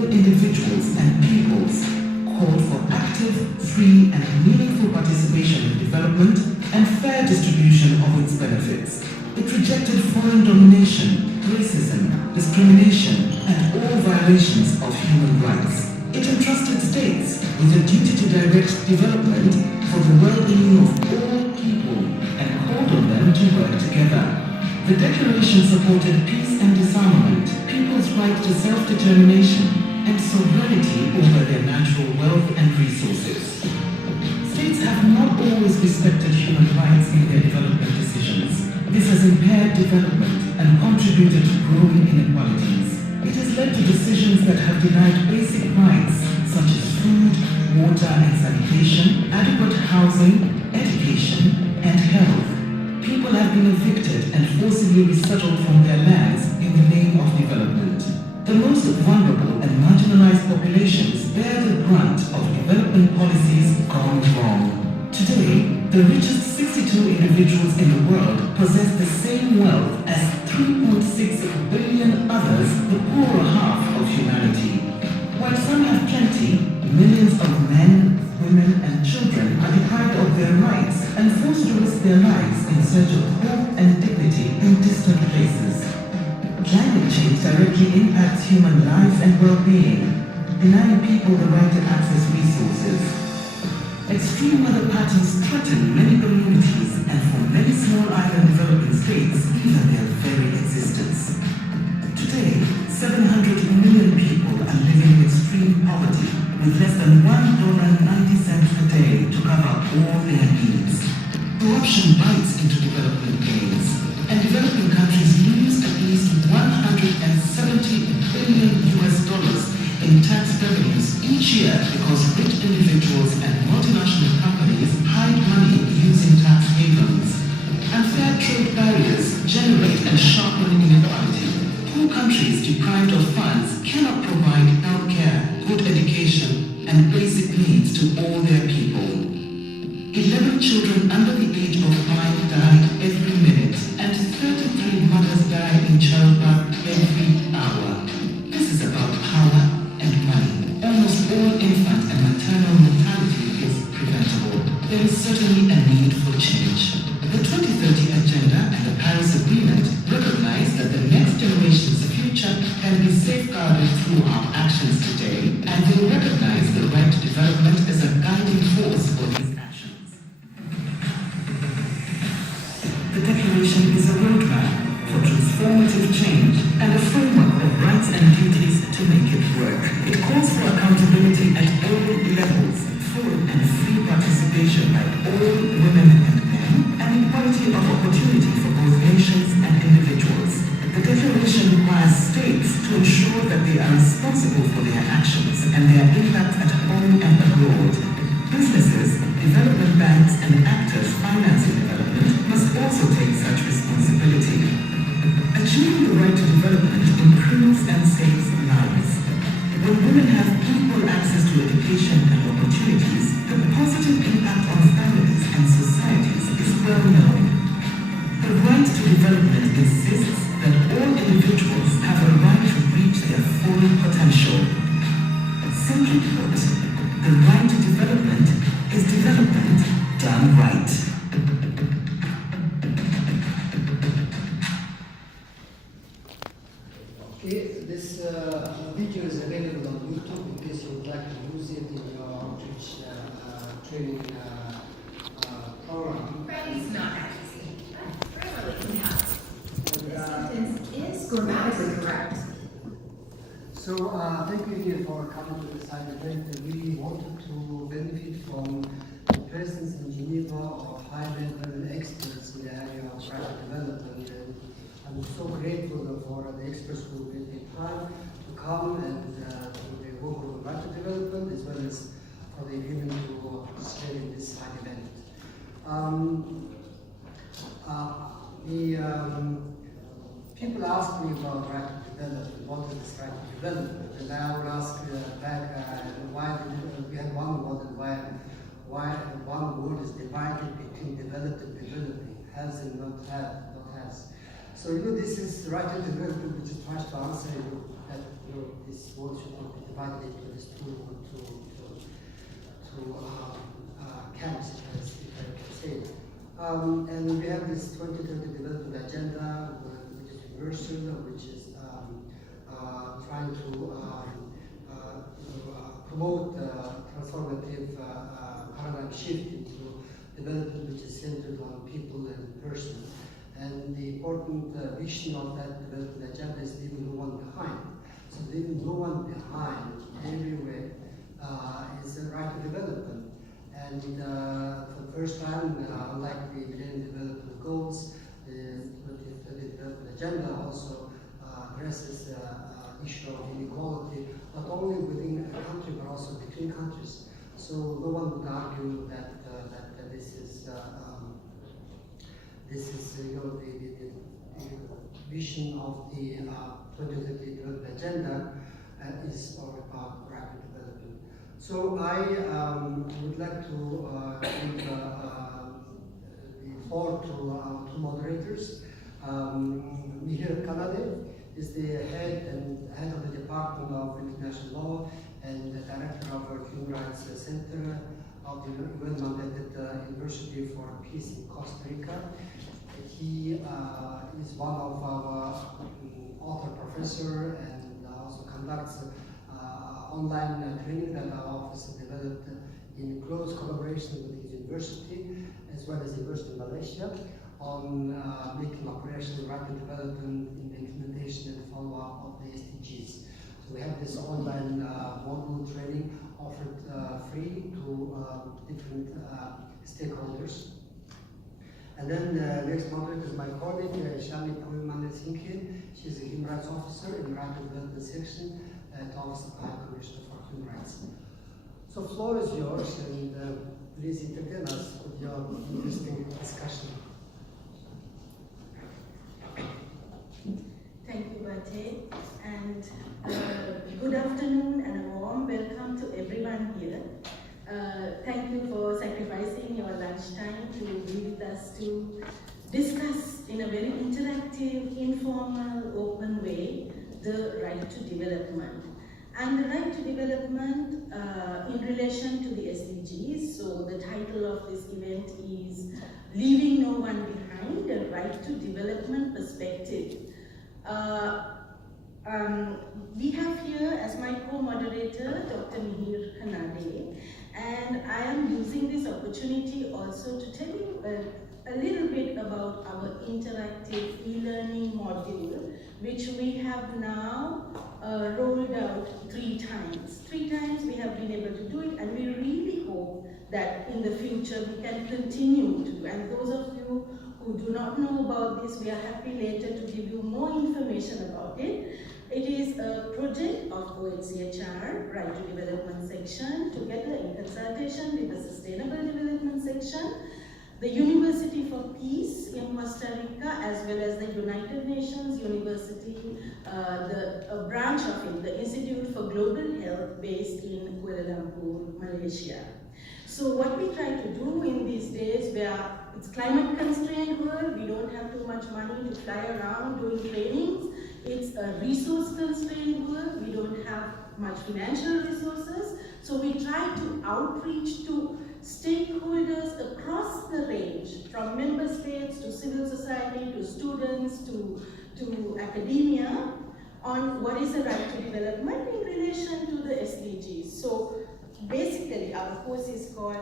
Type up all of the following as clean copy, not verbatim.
all individuals and peoples, called for active, free and meaningful participation in development and fair distribution of its benefits. It rejected foreign domination, racism, discrimination and all violations of human rights. It entrusted states with a duty to direct development for the well-being of all people and called on them to work together. The Declaration supported peace and disarmament, people's right to self-determination, and sovereignty over their natural wealth and resources. States have not always respected human rights in their development decisions. This has impaired development and contributed to growing inequalities. It has led to decisions that have denied basic rights such as food, water and sanitation, adequate housing, education, and health. People have been evicted and forcibly resettled from their lands in the name of development. The most vulnerable and marginalized populations bear the brunt of development policies gone wrong. Today, the richest 62 individuals in the world possess the same wealth as 3.6 billion others, the poorer half of humanity. While some have plenty, millions of men, women and children are deprived of their rights and forced to risk their lives in search of hope and dignity in distant places. Climate change directly impacts human lives and well-being, denying people the right to access resources. Extreme weather patterns threaten many communities and for many small island developing states, even their very existence. Today, 700 million people are living in extreme poverty, with less than $1.90 a day to cover all their needs. Corruption bites into development gains, and developing countries lose at least $170 billion in tax revenues each year because rich individuals and multinational companies hide money using tax havens. Unfair trade barriers generate and sharpen inequality. Poor countries deprived of funds cannot provide healthcare, good education, and basic needs to all their people. 11 children under the age of 5 died every minute, and 33 mothers die in childbirth every hour. This is about power and money. Almost all infant and maternal mortality is preventable. There is certainly a need for change. The 2030 Agenda and the Paris Agreement recognize that the next generation's future can be safeguarded through our actions today, and they recognize the right to development as a guiding force for these actions. The Declaration is a roadmap for transformative change and a framework of rights and duties to make it work. It calls for accountability at all levels, full and free participation by all women and men, and equality of opportunity for both nations and individuals. The Declaration requires states to ensure that they are responsible for their actions and their impact at home and abroad. Businesses, development banks, and actors financing development must also take such responsibility. Achieving the right to development improves and saves lives. When women have equal access to education and opportunities, the positive impact on families and societies is well known. The right to development insists that all individuals have a right to reach their full potential. Simply put, the right to development is development done right. Okay, this video is available on YouTube in case you would like to use it in your outreach training program. It's not accuracy, but really now. This sentence is grammatically correct. So thank you again for coming to this side event. We wanted to benefit from the presence in Geneva of high-level experts in the area of rapid development. And I'm so grateful for the experts who will take time to come and to the work of rapid development as well as for the women to participate in this side event. People ask me about rapid development, what is this rapid development? And I would ask back why we had one word and why one word is divided between developed and developing, has and not has. So this is rapid development which tries to answer that this world should not be divided into these two camps, if I can say. And we have this 2030 development agenda, which is universal, which is trying to promote transformative paradigm shift into development which is centered on people and person. And the important vision of that development agenda is leaving no one behind. So leaving no one behind everywhere is the right to development. And for the first time, unlike the Millennium Development Goals, the 2030 Development Agenda also addresses the issue of inequality, not only within a country but also between countries. So no one would argue that this is the vision of the 2030 Development Agenda is all about rapid development. So I would like to give the floor to our two moderators. Mihir Kanade is the head of the Department of International Law and the director of our Human Rights Center of the UN-mandated University for Peace in Costa Rica. He is one of our author professor and also conducts online training that our office has developed in close collaboration with his university as well as the University of Malaysia on making operational rapid development in the implementation and follow-up of the SDGs. So we have this online module training offered free to different stakeholders. And then the next moderator is my colleague, Shami Pulman-Sinke. She's a Human Rights Officer in the Rapid Development Section at Office of the High Commissioner for Human Rights. So floor is yours, and please entertain us with your interesting discussion. Thank you, Bate, and good afternoon and a warm welcome to everyone here. Thank you for sacrificing your lunchtime to be with us to discuss in a very interactive, informal, open way the right to development. And the right to development in relation to the SDGs. So the title of this event is Leaving No One Behind, a Right to Development Perspective. We have here as my co-moderator Dr. Mihir Kanade, and I am using this opportunity also to tell you a little bit about our interactive e-learning module, which we have now rolled out 3 times. 3 times we have been able to do it, and we really hope that in the future we can continue to do. And those of you who do not know about this, we are happy later to give you more information about it. It is a project of OHCHR, Right to Development section, together in consultation with the Sustainable Development section, the University for Peace in Costa Rica, as well as the United Nations University, the branch of it, the Institute for Global Health based in Kuala Lumpur, Malaysia. So what we try to do in these days where it's climate constrained world, we don't have too much money to fly around doing trainings. It's a resource constrained world, we don't have much financial resources. So we try to outreach to stakeholders across the range, from member states to civil society to students to academia, on what is the right to development in relation to the SDGs. So basically our course is called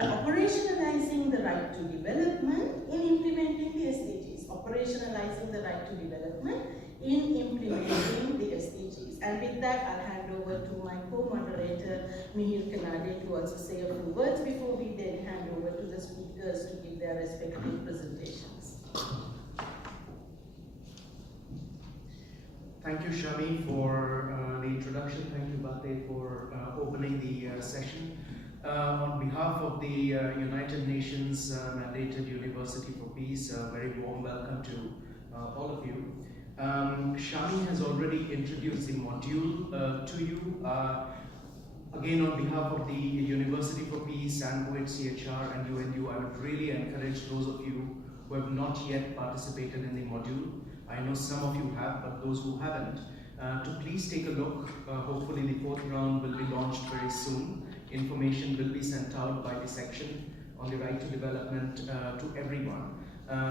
Operationalizing the Right to Development in Implementing the SDGs. Operationalizing the Right to Development in Implementing the SDGs. And with that, I'll hand over to my co-moderator, Mihir Kanade, to also say a few words before we then hand over to the speakers to give their respective presentations. Thank you, Shami, for the introduction. Thank you, Bate, for opening the session. On behalf of the United Nations mandated University for Peace, a very warm welcome to all of you. Shami has already introduced the module to you. Again, on behalf of the University for Peace and OHCHR and UNU, I would really encourage those of you who have not yet participated in the module. I know some of you have, but those who haven't, to please take a look. Hopefully the 4th round will be launched very soon. Information will be sent out by the section on the right to development to everyone.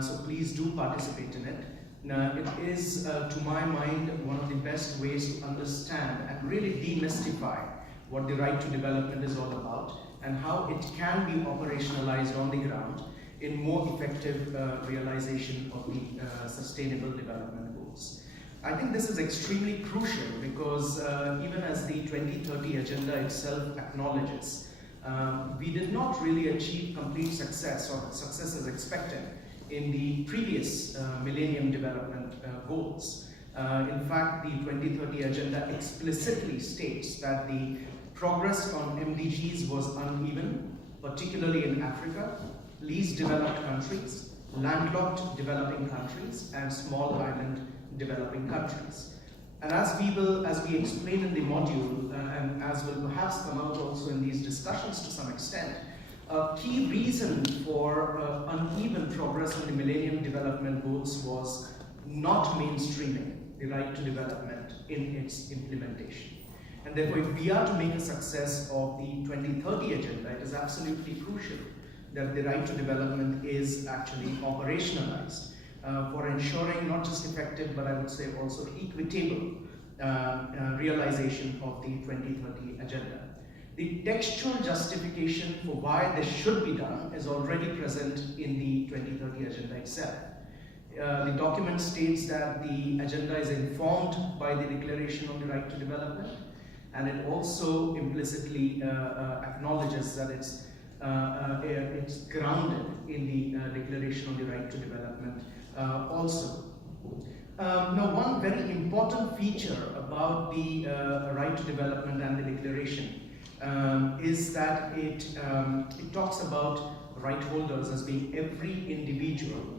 So please do participate in it. Now, it is, to my mind, one of the best ways to understand and really demystify what the right to development is all about and how it can be operationalized on the ground in more effective realization of the sustainable development goals. I think this is extremely crucial because even as the 2030 agenda itself acknowledges, we did not really achieve complete success or success as expected in the previous Millennium Development Goals. In fact, the 2030 agenda explicitly states that the progress on MDGs was uneven, particularly in Africa, least developed countries, landlocked developing countries, and small island developing countries. And as we explain in the module, and as will perhaps come out also in these discussions to some extent, a key reason for uneven progress on the Millennium Development Goals was not mainstreaming the right to development in its implementation. And therefore, if we are to make a success of the 2030 agenda, it is absolutely crucial that the right to development is actually operationalized for ensuring not just effective, but I would say also equitable realization of the 2030 agenda. The textual justification for why this should be done is already present in the 2030 agenda itself. The document states that the agenda is informed by the Declaration on the Right to Development, and it also implicitly acknowledges that it's grounded in the Declaration on the Right to Development also. Now, one very important feature about the Right to Development and the Declaration is that it talks about right holders as being every individual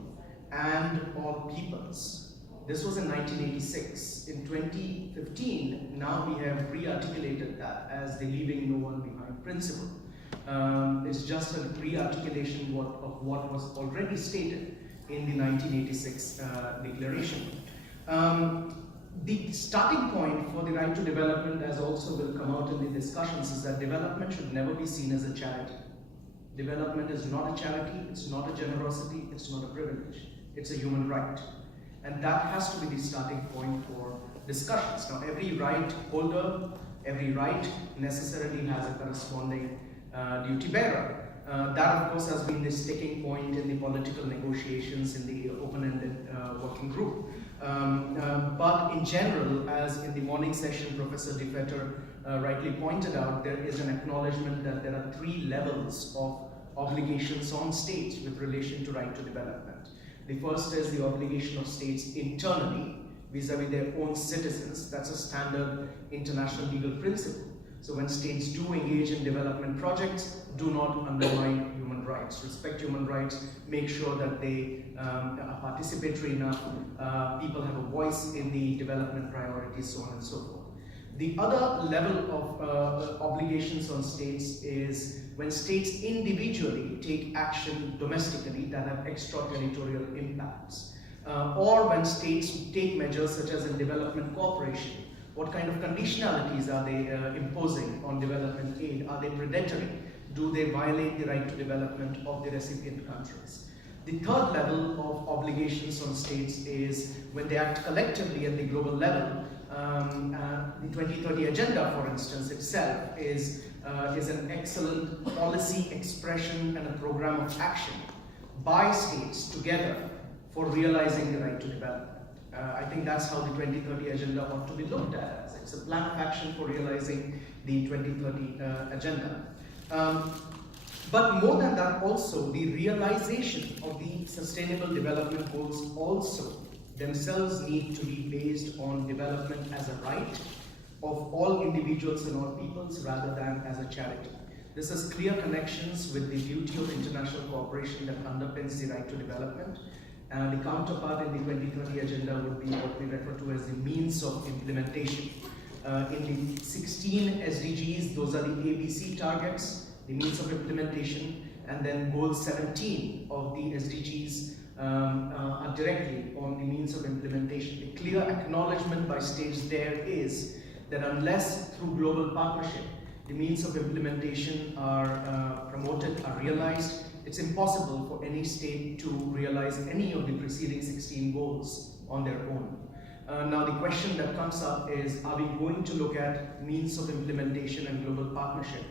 and all peoples. This was in 1986. In 2015, now we have re-articulated that as the leaving no one behind principle. It's just a re-articulation of what was already stated in the 1986 declaration. The starting point for the right to development, as also will come out in the discussions, is that development should never be seen as a charity. Development is not a charity, it's not a generosity, it's not a privilege, it's a human right. And that has to be the starting point for discussions. Now, every right holder, every right necessarily has a corresponding duty bearer. That, of course, has been the sticking point in the political negotiations in the open-ended working group. But in general, as in the morning session, Professor De Vetter rightly pointed out, there is an acknowledgement that there are 3 levels of obligations on states with relation to right to development. The first is the obligation of states internally vis-a-vis their own citizens. That's a standard international legal principle. So when states do engage in development projects, do not undermine human rights, respect human rights, make sure that they are participatory enough, people have a voice in the development priorities, so on and so forth. The other level of obligations on states is when states individually take action domestically that have extraterritorial impacts, or when states take measures such as in development cooperation. What kind of conditionalities are they imposing on development aid? Are they predatory? Do they violate the right to development of the recipient countries? The third level of obligations on states is when they act collectively at the global level. The 2030 agenda, for instance, itself is an excellent policy expression and a program of action by states together for realizing the right to development. I think that's how the 2030 agenda ought to be looked at as. It's a plan of action for realizing the 2030 agenda. But more than that, also the realization of the sustainable development goals also themselves need to be based on development as a right of all individuals and all peoples rather than as a charity. This has clear connections with the duty of international cooperation that underpins the right to development. The counterpart in the 2030 agenda would be what we refer to as the means of implementation. In the 16 SDGs, those are the ABC targets, the means of implementation, and then goal 17 of the SDGs directly on the means of implementation. A clear acknowledgement by states there is that unless through global partnership the means of implementation are promoted, are realized, it's impossible for any state to realize any of the preceding 16 goals on their own. Now the question that comes up is, are we going to look at means of implementation and global partnership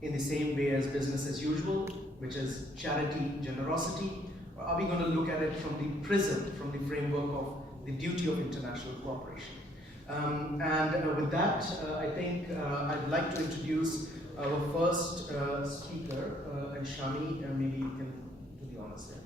in the same way as business as usual, which is charity, generosity, or are we going to look at it from the prism, from the framework of the duty of international cooperation? With that, I think I'd like to introduce our first speaker, and Shami, maybe you can do the honors there.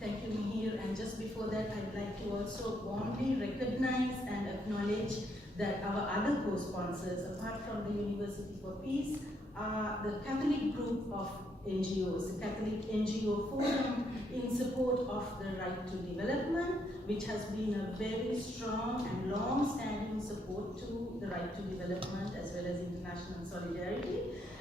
Thank you, Mihir. And just before that, I'd like to also warmly recognize and acknowledge that our other co-sponsors, apart from the University for Peace, are the Catholic group of NGOs, the Catholic NGO Forum in support of the right to development, which has been a very strong and long-standing support to the right to development as well as international solidarity,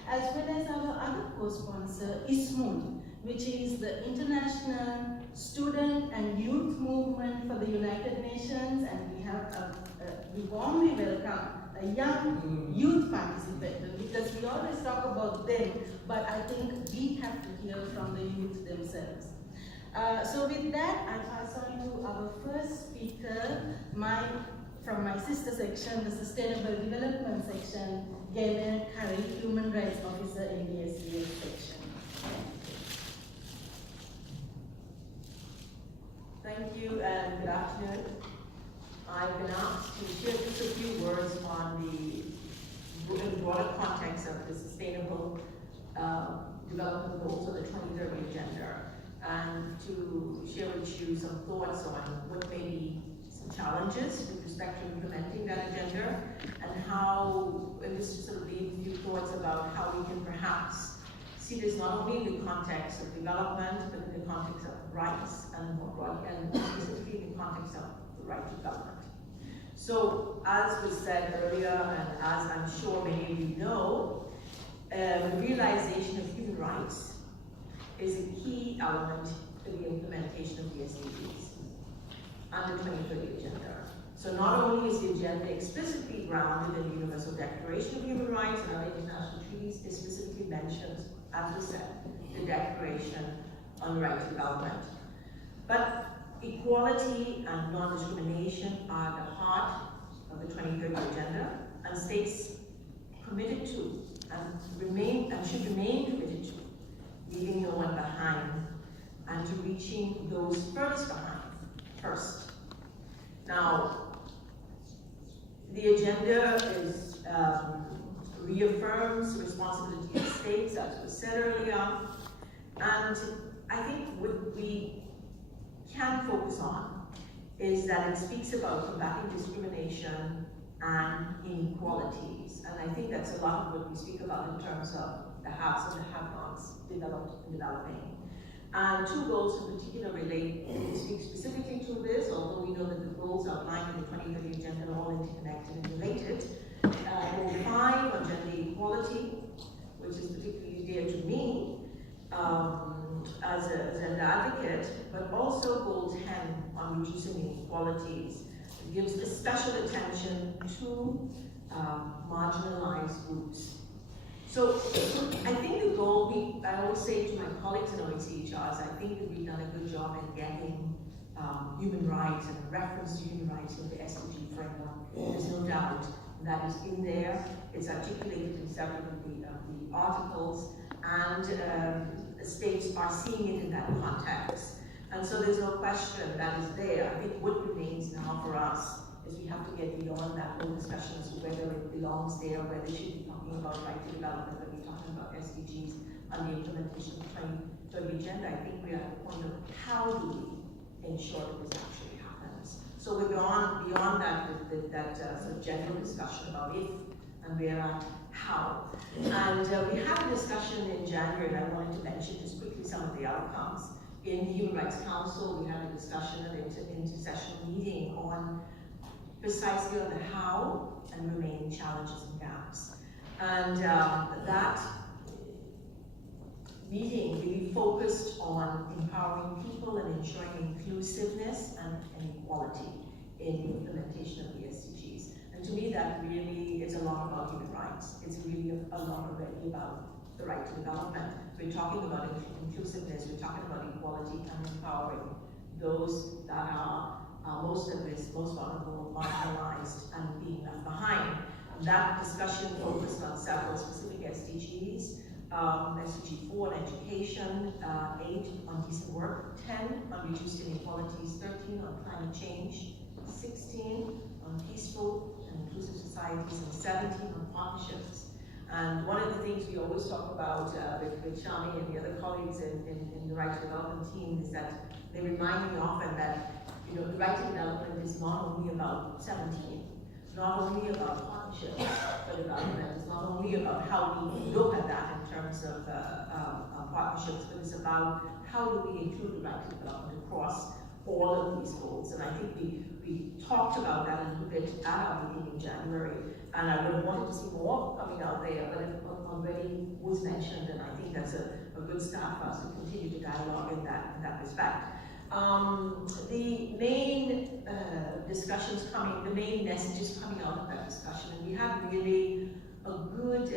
as well as our other co-sponsor, ISMUN, which is the International Student and Youth Movement for the United Nations, and we warmly welcome a young youth participant, because we always talk about them, but I think we have to hear from the youth themselves. So with that, I pass on to our first speaker, from my sister section, the Sustainable Development section, Gaynor Curry, Human Rights Officer in the SDF section. Thank you and good afternoon. I've been asked to share just a few words on the broader context of the Sustainable Development Goals of the 2030 Agenda, and to share with you some thoughts on what may be some challenges with respect to implementing that agenda, and how, and this sort of leave a few thoughts about how we can perhaps see this not only in the context of development, but in the context of rights, and more broadly, and specifically in the context of the right to government. So, as was said earlier, and as I'm sure many of you know, the realization of human rights is a key element to the implementation of the SDGs and the 2030 Agenda. So not only is the agenda explicitly grounded in the Universal Declaration of Human Rights and other international treaties, it specifically mentions, as was said, the Declaration on the Right to Development. But equality and non-discrimination are at the heart of the 2030 Agenda, and states committed to and should remain committed to leaving no one behind and to reaching those furthest behind first. Now, the agenda is reaffirms the responsibility of states, as was said earlier, and I think what we can focus on is that it speaks about combating discrimination and inequalities, and I think that's a lot of what we speak about in terms of the haves and the have-nots, developed and developing. And two goals in particular speak specifically to this, although we know that the goals outlined in the 2030 Agenda are all interconnected and related. Goal 5 on gender equality, which is particularly dear to me as an advocate, but also Goal 10 on reducing inequalities. It gives a special attention to marginalized groups. So I think the goal, I always say to my colleagues in OHCHRs, I think that we've done a good job in getting human rights and reference to human rights in the SDG framework. There's no doubt that is in there. It's articulated in several of the articles, and states are seeing it in that context. And so there's no question that is there. I think what remains now for us is we have to get beyond that whole discussion as to whether it belongs there, whether we should be talking about right to development, whether we're talking about SDGs and the implementation of the 2030 Agenda. I think we're at the point of how do we ensure that this actually happens. So we're beyond that with that sort of general discussion about if and where and how. And we had a discussion in January, and I wanted to mention just quickly some of the outcomes. In the Human Rights Council, we had a discussion, an intersessional meeting on precisely on the how and remaining challenges and gaps. And that meeting really focused on empowering people and ensuring inclusiveness and equality in the implementation of the SDGs. And to me, that really is a lot about human rights. It's really a lot already about the right to development. We're talking about inclusiveness, we're talking about equality and empowering those that are most at risk, most vulnerable, marginalized, and being left behind. And that discussion focused on several specific SDGs. SDG 4 on education, 8 on decent work, 10 on reduced inequalities, 13 on climate change, 16 on peaceful and inclusive societies, and 17 on partnerships. And one of the things we always talk about with Shami and the other colleagues in the Right to Development team is that they remind me often that the right to development is not only about 17, not only about partnerships for development, it's not only about how we look at that in terms of partnerships, but it's about how do we include the right to development across all of these goals. And I think we talked about that a little bit at our meeting in January, and I would have wanted to see more coming out there, but it already was mentioned, and I think that's a good start for us to continue to dialogue in that respect. The main discussions coming, the main messages coming out of that discussion, and we had really a good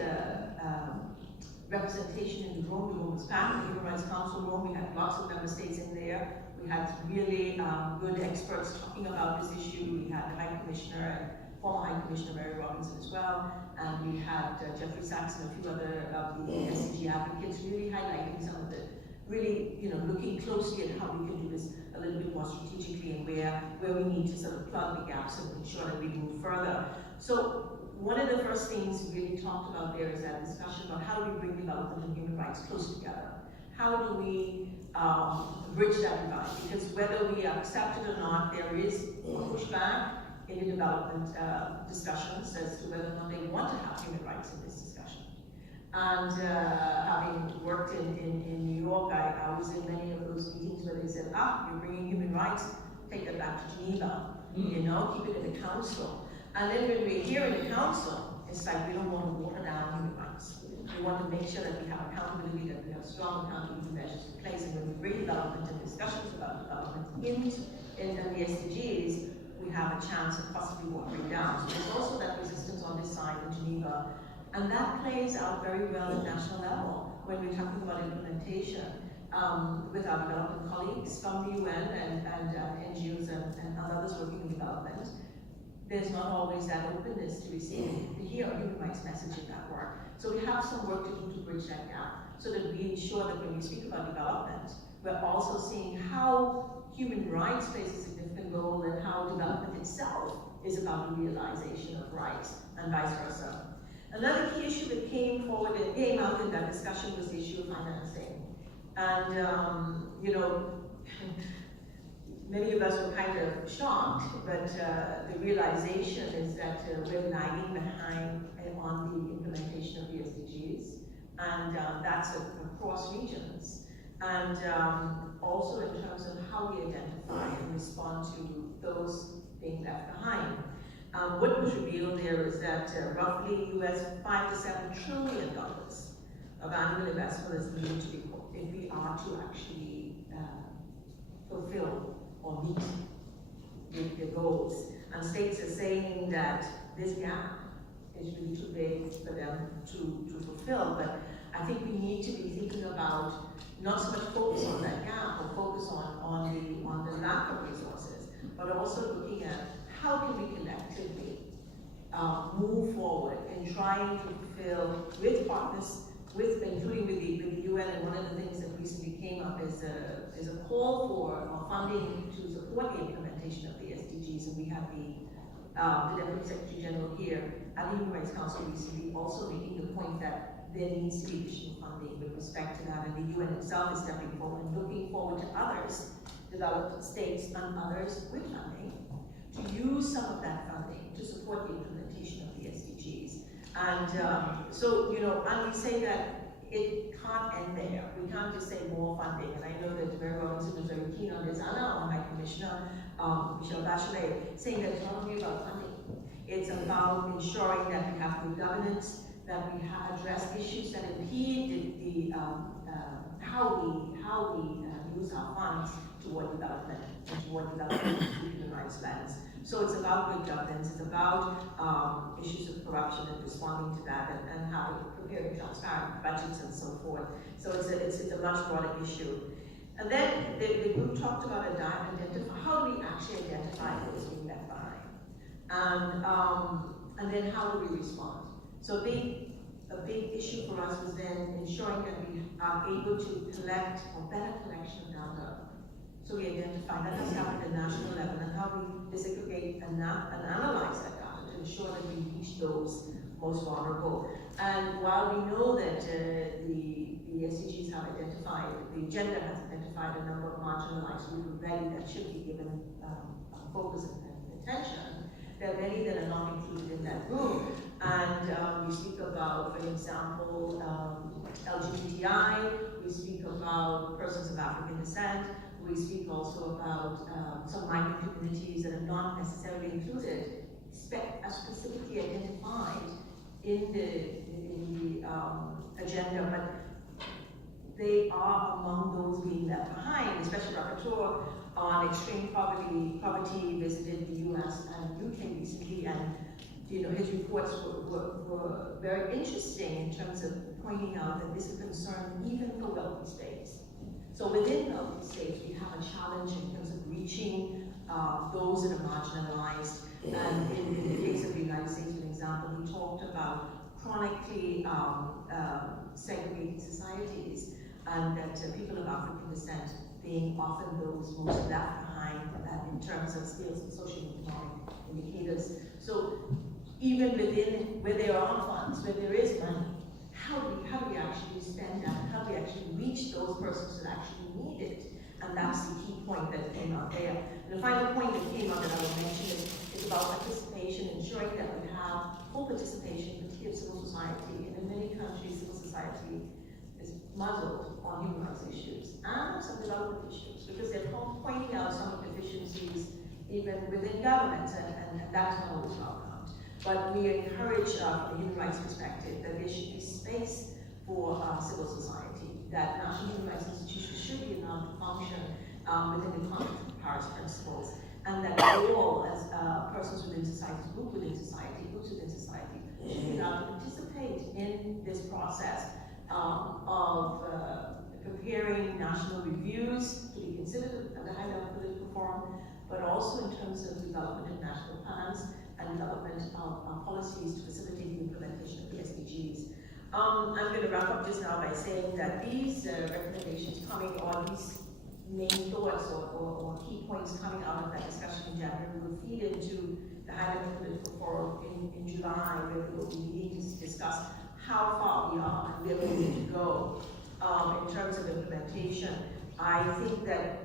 representation in the room. The room was packed, the Human Rights Council room. We had lots of member states in there. We had really good experts talking about this issue. We had the High Commissioner and former High Commissioner Mary Robinson as well, and we had Jeffrey Sachs and a few other of the SDG advocates really highlighting some of the really, looking closely at how we can do this a little bit more strategically and where we need to sort of plug the gaps and ensure that we move further. So one of the first things we really talked about there is that discussion about how do we bring development and human rights close together? How do we bridge that divide? Because whether we accept it or not, there is a pushback in the development discussions as to whether or not they want to have human rights in this discussion. And having worked in New York, I was in many of those meetings where they said, you're bringing human rights, take that back to Geneva, keep it in the council. And then when we're here in the council, it's like we don't want to water down human rights. We want to make sure that we have accountability, that we have strong accountability measures in place, and when we bring development and discussions about development in the SDGs, we have a chance of possibly watering down. So there's also that resistance on this side in Geneva. And that plays out very well at national level when we're talking about implementation with our development colleagues from the UN and NGOs and others working in development. There's not always that openness to receive, to hear a human rights message in that work. So we have some work to do to bridge that gap so that we ensure that when we speak about development, we're also seeing how human rights plays a significant role and how development itself is about the realization of rights and vice versa. Another key issue that came forward and came out in that discussion was the issue of financing. And, many of us were kind of shocked, but the realization is that we're lagging behind on the implementation of the SDGs, and that's across regions. And also in terms of how we identify and respond to those being left behind. What was revealed there is that roughly US $5 to $7 trillion of annual investment is needed to be if we are to actually fulfill or meet the goals. And states are saying that this gap is really too big for them to fulfill. But I think we need to be thinking about not so much focus on that gap or focus on the lack of resources, but also looking at how can we collectively move forward in trying to fulfill with partners, including with the UN. And one of the things that recently came up is a call for funding to support the implementation of the SDGs. And we had the Deputy Secretary General here at the Human Rights Council recently also making the point that there needs to be additional funding with respect to that. And the UN itself is stepping forward and looking forward to others, developed states and others with funding, to use some of that funding to support the implementation of the SDGs. And and we say that it can't end there. We can't just say more funding. And I know that Mary Robinson was very keen on this, and our High Commissioner, Michelle Bachelet, saying that it's not only about funding. It's about ensuring that we have good governance, that we address issues that impede how we use our funds toward development and toward development through human rights lens. So it's about good governance, it's about issues of corruption and responding to that, and how to prepare transparent budgets and so forth. So it's a much broader issue. And then the group talked about how do we actually identify those being left behind, and then how do we respond. So a big issue for us was then ensuring that we are able to collect a better collection of data. So we identify that has happened at the national level, and how we disaggregate and analyze that data to ensure that we reach those most vulnerable. And while we know that the SDGs have identified, the agenda has identified a number of marginalized groups already that should be given focus and attention, there are many that are not included in that group. And we speak about, for example, LGBTI, we speak about persons of African descent, we speak also about some migrant communities that are not necessarily included, specifically identified in the agenda, but they are among those being left behind. Especially Rapporteur on extreme poverty visited the US and UK recently, and his reports were very interesting in terms of pointing out that this is a concern even for wealthy states. So within wealthy states, we have a challenge in terms of reaching those that are marginalized. And in the case of the United States, for example, we talked about chronically segregated societies, and that people of African descent being often those most left behind in terms of skills and socio-economic indicators. So even within where there are funds, where there is money, how do we actually spend that? How do we actually reach those persons that actually need it? And that's the key point that came out there. And the final point that came out that I will mention is about participation, ensuring that we have full participation, particularly of civil society. And in many countries, civil society is muzzled on human rights issues and some development issues, because they're pointing out some of the deficiencies even within governments, and that's not always welcome. But we encourage, from a human rights perspective, that there should be space for civil society, that national human rights institutions should be allowed to function within the context of Paris principles, and that all, as persons within society, groups within society, should be allowed to participate in this process of preparing national reviews to be considered at the high level political forum, but also in terms of development of national plans and development of policies to facilitate the implementation of the SDGs. I'm going to wrap up just now by saying that these recommendations coming, or these main thoughts or key points coming out of that discussion in January will feed into the high-level political forum in July, where we will be meeting to discuss how far we are and where we need to go in terms of implementation. I think that,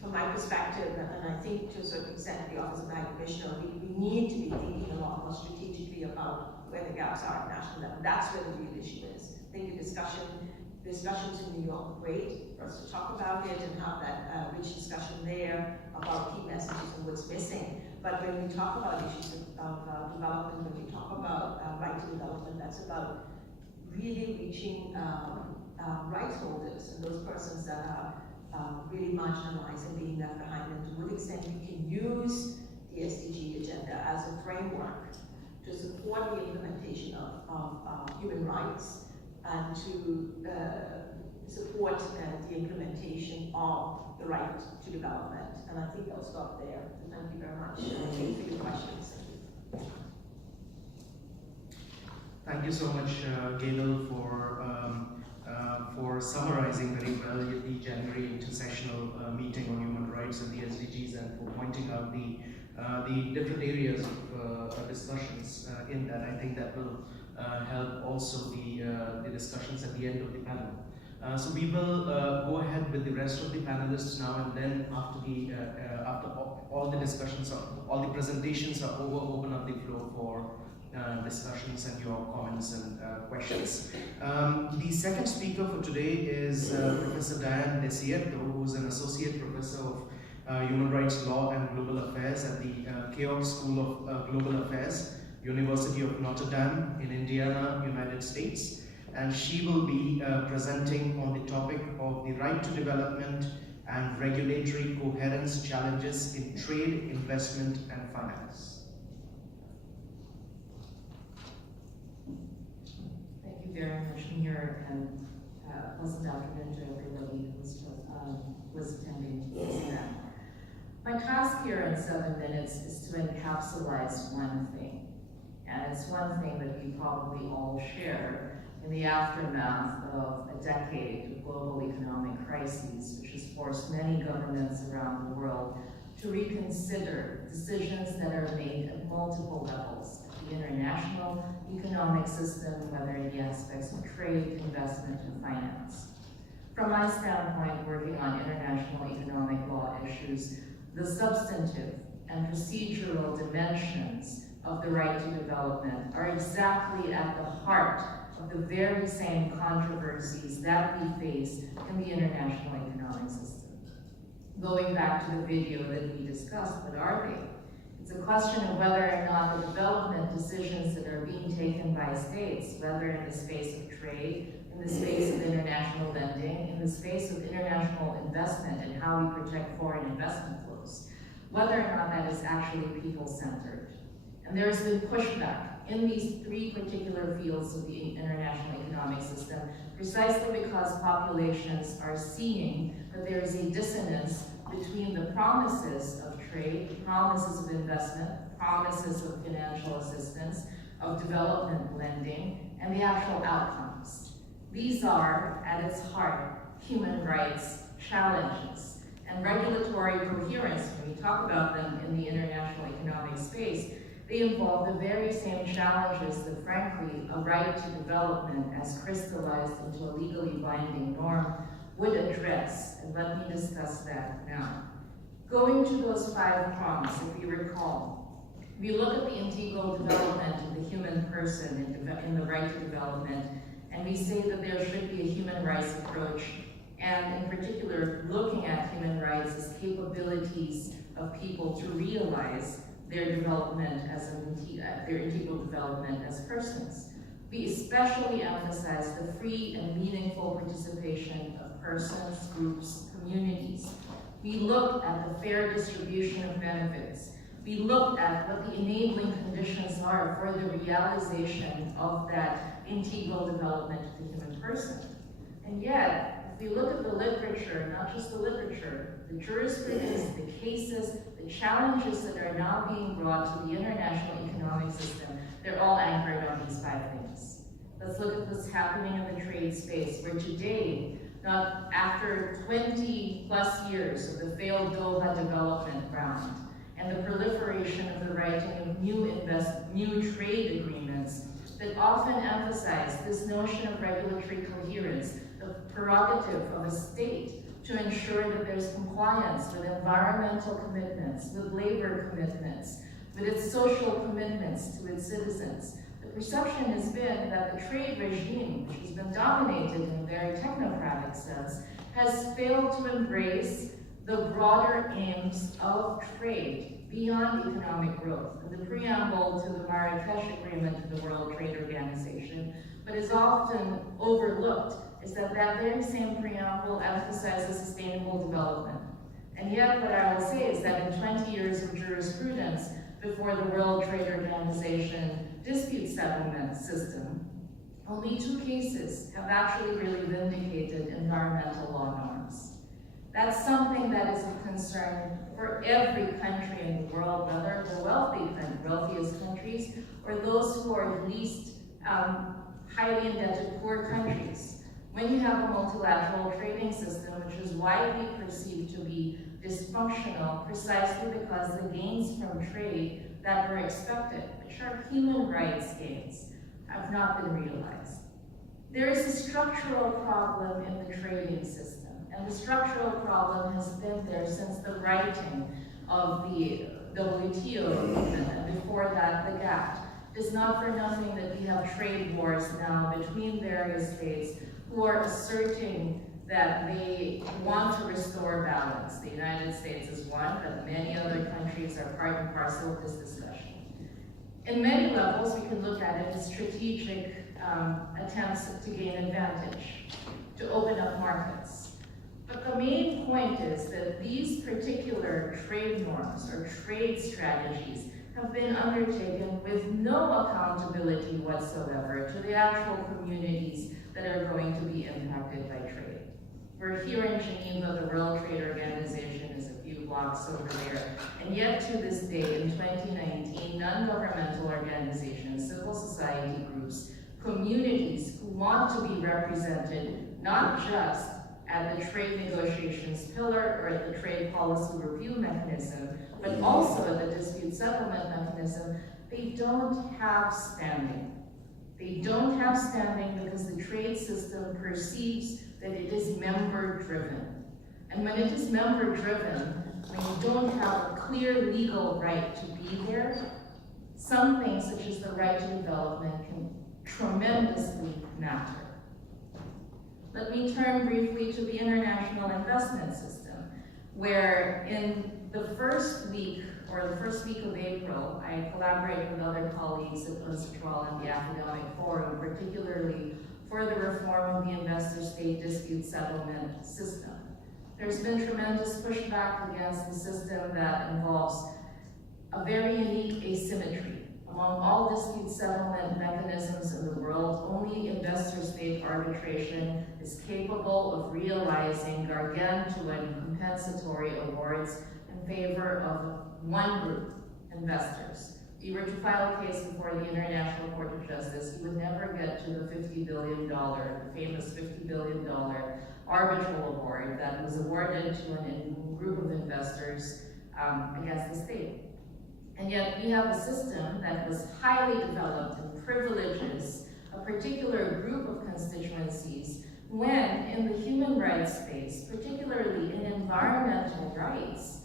from my perspective, and I think to a certain extent the Office of the High Commissioner, we need to be thinking a lot more strategically about where the gaps are at national level. That's where the real issue is. I think the discussions in New York were great for us to talk about it and have that rich discussion there about key messages and what's missing. But when we talk about issues of development, when we talk about right to development, that's about really reaching rights holders and those persons that are really marginalized and being left behind, and to what extent we can use the SDG agenda as a framework to support the implementation of human rights and to support the implementation of the right to development. And I think I'll stop there. Thank you very much. Thank you for your questions. Thank you so much, Gaynell, for summarizing very well the January intersessional meeting on human rights and the SDGs, and for pointing out the different areas of discussions in that. I think that will help also the discussions at the end of the panel. So we will go ahead with the rest of the panelists now, and then after all the discussions, all the presentations are over, open up the floor for discussions and your comments and questions. The second speaker for today is Professor Diane Desierto, who is an Associate Professor of Human Rights Law and Global Affairs at the Keough School of Global Affairs, University of Notre Dame in Indiana, United States. and she will be presenting on the topic of the right to development and regulatory coherence challenges in trade, investment, and finance. Thank you very much, Mihir, and pleasant afternoon to everybody who was attending this event. My task here in 7 minutes is to encapsulate one thing, and it's one thing that we probably all share in the aftermath of a decade of global economic crises, which has forced many governments around the world to reconsider decisions that are made at multiple levels, the international economic system, whether in the aspects of trade, investment, and finance. From my standpoint, working on international economic law issues, the substantive and procedural dimensions of the right to development are exactly at the heart of the very same controversies that we face in the international economic system. Going back to the video that we discussed, what are they? It's a question of whether or not the development decisions that are being taken by states, whether in the space of trade, in the space of international lending, in the space of international investment and how we protect foreign investment flows, whether or not that is actually people-centered. And there's been pushback in these 3 particular fields of the international economic system, precisely because populations are seeing that there is a dissonance between the promises of trade, promises of investment, promises of financial assistance, of development lending, and the actual outcomes. These are, at its heart, human rights challenges. And regulatory coherence, when we talk about them in the international economic space, they involve the very same challenges that, frankly, a right to development as crystallized into a legally binding norm would address. And let me discuss that now. Going to those 5 prongs, if you recall, we look at the integral development of the human person in the right to development, and we say that there should be a human rights approach, and in particular, looking at human rights as capabilities of people to realize their development as their integral development as persons. We especially emphasize the free and meaningful participation of persons, groups, communities. We looked at the fair distribution of benefits. We looked at what the enabling conditions are for the realization of that integral development of the human person. And yet, if we look at the literature, not just the literature, the jurisprudence, the cases, the challenges that are now being brought to the international economic system, they're all anchored on these 5 things. Let's look at what's happening in the trade space, where today, not after 20 plus years of the failed Doha development round and the proliferation of the writing of new trade agreements that often emphasize this notion of regulatory coherence, the prerogative of a state to ensure that there's compliance with environmental commitments, with labor commitments, with its social commitments to its citizens. The perception has been that the trade regime, which has been dominated in a very technocratic sense, has failed to embrace the broader aims of trade beyond economic growth. And the preamble to the Marrakesh Agreement of the World Trade Organization, but is often overlooked, is that that very same preamble emphasizes sustainable development. And yet what I will say is that in 20 years of jurisprudence before the World Trade Organization dispute settlement system, only 2 cases have actually really vindicated environmental law norms. That's something that is of concern for every country in the world, whether the wealthiest countries or those who are least highly indebted poor countries. When you have a multilateral trading system, which is widely perceived to be dysfunctional precisely because the gains from trade that were expected, which are human rights gains, have not been realized. There is a structural problem in the trading system, and the structural problem has been there since the writing of the WTO agreement, and before that, the GATT. It's not for nothing that we have trade wars now between various states who are asserting that they want to restore balance. The United States is one, but many other countries are part and parcel of this discussion. In many levels, we can look at it as strategic attempts to gain advantage, to open up markets. But the main point is that these particular trade norms or trade strategies have been undertaken with no accountability whatsoever to the actual communities that are going to be impacted by trade. We're here in Geneva, the World Trade Organization is a few blocks over there, and yet to this day, in 2019, non-governmental organizations, civil society groups, communities who want to be represented, not just at the trade negotiations pillar or at the trade policy review mechanism, but also at the dispute settlement mechanism, they don't have standing. They don't have standing because the trade system perceives that it is member-driven. And when it is member-driven, when you don't have a clear legal right to be there, some things such as the right to development can tremendously matter. Let me turn briefly to the international investment system, where in the first week of April, I collaborated with other colleagues at UNCITRAL and the Academic Forum, particularly for the reform of the investor-state dispute settlement system. There's been tremendous pushback against the system that involves a very unique asymmetry. Among all dispute settlement mechanisms in the world, only investor-state arbitration is capable of realizing gargantuan compensatory awards in favor of one group, investors. If you were to file a case before the International Court of Justice, you would never get to the $50 billion, the famous $50 billion arbitral award that was awarded to a group of investors against the state. And yet we have a system that was highly developed and privileges a particular group of constituencies when in the human rights space, particularly in environmental rights,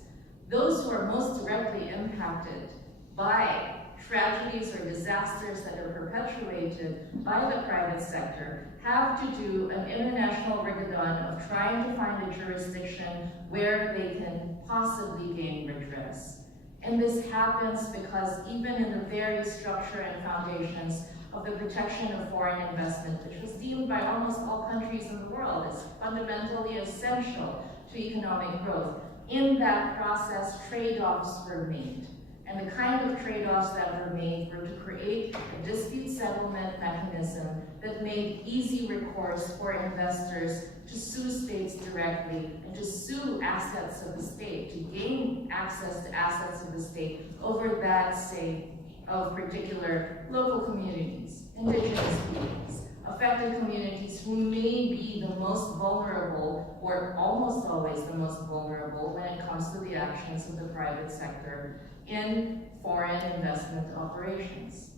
those who are most directly impacted by tragedies or disasters that are perpetuated by the private sector have to do an international rigodon of trying to find a jurisdiction where they can possibly gain redress. And this happens because even in the very structure and foundations of the protection of foreign investment, which was deemed by almost all countries in the world as fundamentally essential to economic growth, in that process, trade-offs were made. And the kind of trade-offs that were made were to create a dispute settlement mechanism that made easy recourse for investors to sue states directly and to sue assets of the state, to gain access to assets of the state over that, say, of particular local communities, indigenous communities, affected communities who may be the most vulnerable, or almost always the most vulnerable when it comes to the actions of the private sector in foreign investment operations.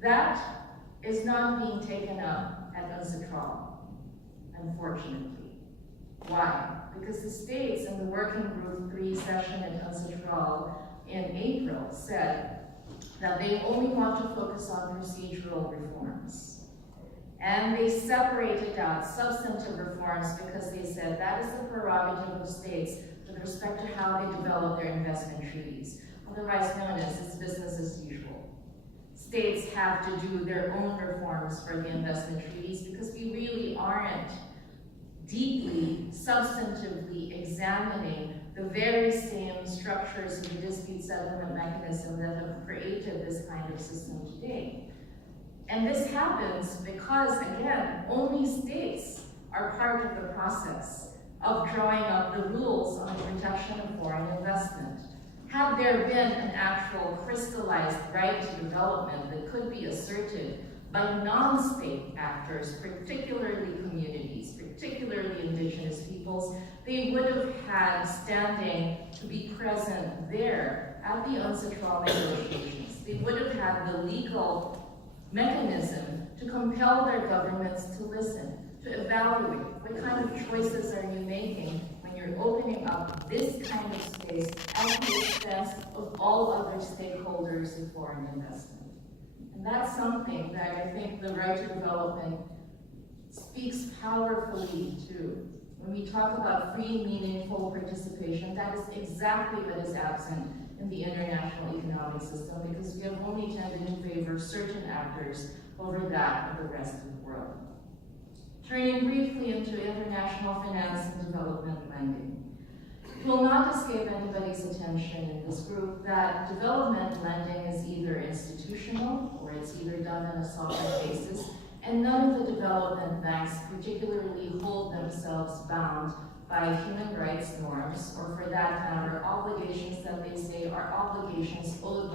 That is not being taken up at UNCITRAL, unfortunately. Why? Because the states in the Working Group 3 session at UNCITRAL in April said that they only want to focus on procedural reforms. And they separated out substantive reforms because they said that is the prerogative of states with respect to how they develop their investment treaties, otherwise known as it's business as usual. States have to do their own reforms for the investment treaties because we really aren't deeply, substantively examining the very same structures of the dispute settlement mechanism that have created this kind of system today. And this happens because, again, only states are part of the process of drawing up the rules on the protection of foreign investment. Had there been an actual crystallized right to development that could be asserted by non-state actors, particularly communities, particularly indigenous peoples, they would have had standing to be present there at the UNCITRAL negotiations. They would have had the legal mechanism to compel their governments to listen, to evaluate what kind of choices are you making when you're opening up this kind of space at the expense of all other stakeholders in foreign investment. And that's something that I think the right to development speaks powerfully to. When we talk about free, meaningful participation, that is exactly what is absent in in the international economic system because we have only tended to favor certain actors over that of the rest of the world. Turning briefly into international finance and development lending. It will not escape anybody's attention in this group that development lending is either institutional or it's either done on a sovereign basis, and none of the development banks particularly hold themselves bound by human rights norms, or for that matter, obligations that they say are obligations owed by